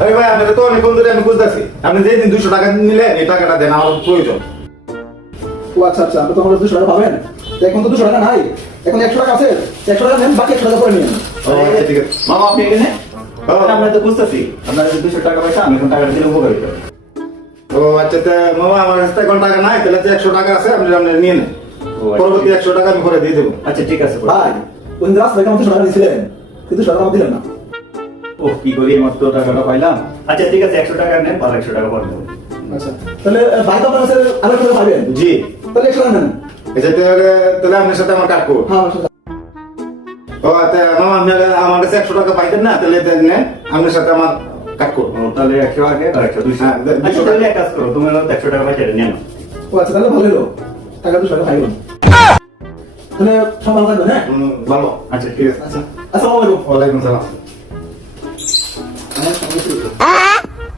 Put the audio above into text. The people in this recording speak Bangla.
আরে ভাই আপনাকে তো অনেকক্ষণ ধরে আমি বুঝতেছি, আপনি যেদিন 200 টাকা নিলেন এই টাকাটা দেন, আমার প্রয়োজন। ও আচ্ছা আচ্ছা, আপনি তো আমার 200 টাকা পাবেন। তো এখন তো 200 টাকা নাই, এখন 100 টাকা আছে। 100 টাকা নেন, বাকি 100 টাকা পরে নিন। আচ্ছা ঠিক আছে। মামা আপনি এখানে হ্যাঁ। আমরা তো বুঝতেছি আপনার 200 টাকা পয়সা আমি এখন টাকাটা দিলে উপকারিত। ও আচ্ছা, তা মামা আমার কাছে এখন টাকা নাই, তাহলে যে 100 টাকা আছে আপনি নিয়ে নেন। ও, আচ্ছা। পরবর্তী 100 টাকা আমি পরে দিয়ে দেবো। আচ্ছা ঠিক আছে ভাই, ওই দিন রাস্তায় কেমন 200 টাকা দিয়েছিলেন, কিন্তু 200 টাকা আমার দিলেন না। ও কি করি মাত্র টাকাটা পাইলাম। আচ্ছা ঠিক আছে 100 টাকা নেন, আর 100 টাকা পরে দেবো। আচ্ছা, তাহলে ভাই তো আপনার কাছে আরো টাকা পাবেন। জি। তাহলে 100 টাকা নেন। আচ্ছা তাহলে আপনার সাথে আমার কাটবো। হ্যাঁ, আমার সাথে। ও আচ্ছা মামা, আপনি আমার কাছে 100 টাকা পাইতেন না, তাহলে নেন, আপনার সাথে আমার কাটবো। ও তাহলে 100 আগে আর 100 200। হ্যাঁ, 200 আচ্ছা তাহলে এক কাজ করো, তুমি 100 টাকা পয়সা নিয়ে নাও। ও আচ্ছা, তাহলে ভালো হলো, টাকা 200 টাকা পাইবেন। তাহলে সব ভালো থাকবেন। হ্যাঁ ভালো। আচ্ছা ঠিক আছে। আচ্ছা, আসসালামু আলাইকুম। ওয়ালাইকুম সালাম।